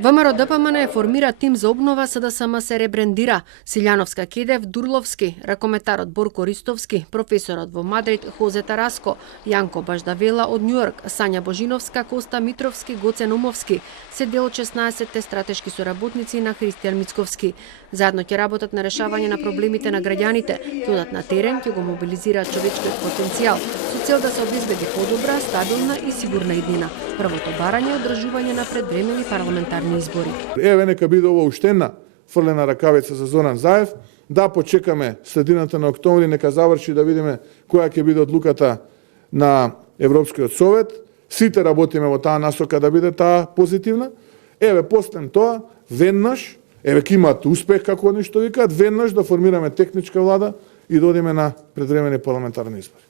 ВМРО-ДПМН формира тим за обнова, СДСМ се ребрендира. Силјановска Кедев, Дурловски, ракометарот Борко Ристовски, професорот во Мадрид Хозе Тараско, Јанко Баждавела од Њујорк, Сања Божиновска, Коста Митровски, Гоце Умовски, се дел од 16 стратешки соработници на Христијан Мицковски. Заедно ќе работат на решавање на проблемите на граѓаните, ќе одат на терен, ќе го мобилизираат човечкиот потенцијал, со цел да се обезбеди подобра, стабилна и сигурна иднина. Првото барање е одржување на предвремени парламентарни избори. Еве нека биде ова уште една фрлена ракавица за Зоран Заев, да почекаме средината на октомври, нека заврши да видиме која ќе биде одлуката на Европскиот совет. Сите работиме во таа насока да биде таа позитивна. Еве постен тоа, веднаш, еве ќе имаат успех како они што викаат, веднаш да формираме техничка влада и да одиме на предвремени парламентарни избори.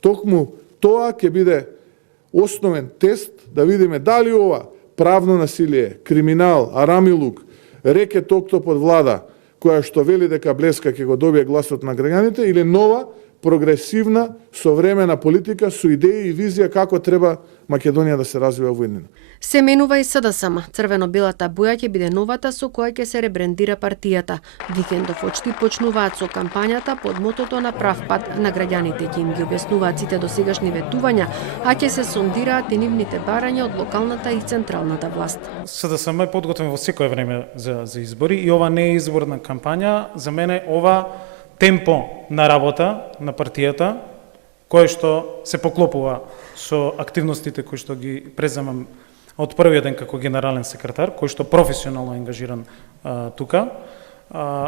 Токму тоа ќе биде основен тест да видиме дали ова правно насилие, криминал, арамилук, рекет октопод влада, која што вели дека блеска ќе го добие гласот на граѓаните, или нова, прогресивна, современа политика со идеи и визија како треба Македонија да се развива во иднина. Се менува и СДСМ. Црвено-белата боја ќе биде новата со која ќе се ребрендира партијата. Викендов очти почнуваат со кампањата под мотото на прав пат на граѓаните, ќе им ги објаснуваат сите досегашни ветувања, а ќе се сондираат и нивните барања од локалната и централната власт. СДСМ е подготвен во секое време за избори и ова не е изборна кампања. За мене ова темпо на работа на партијата, кое што се поклопува со активностите кои што ги преземам од првиот ден како генерален секретар, кој што професионално е ангажиран тука.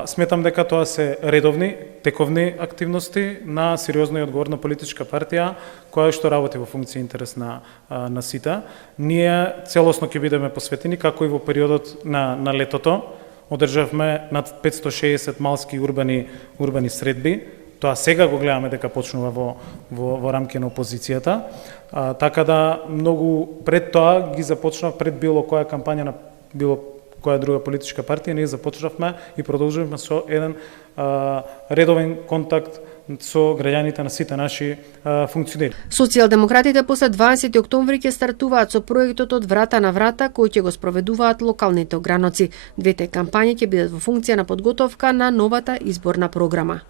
Сметам дека тоа се редовни, тековни активности на сериозна и одговорна политичка партија, која што работи во функција интерес на сите. Ние целосно ќе бидеме посветени, како и во периодот на летото. Одржавме над 560 малски урбани средби. Тоа сега го гледаме дека почнува во рамки на опозицијата. Така да многу пред тоа ги започнав, пред било која кампања на било која друга политичка партија, ние започнавме и продолжуваме со еден редовен контакт со граѓаните на сите наши функционери. Социјалдемократите после 20 октомври ќе стартуваат со проектот од врата на врата кој ќе го спроведуваат локалните ограноци. Двете кампањи ќе бидат во функција на подготовка на новата изборна програма.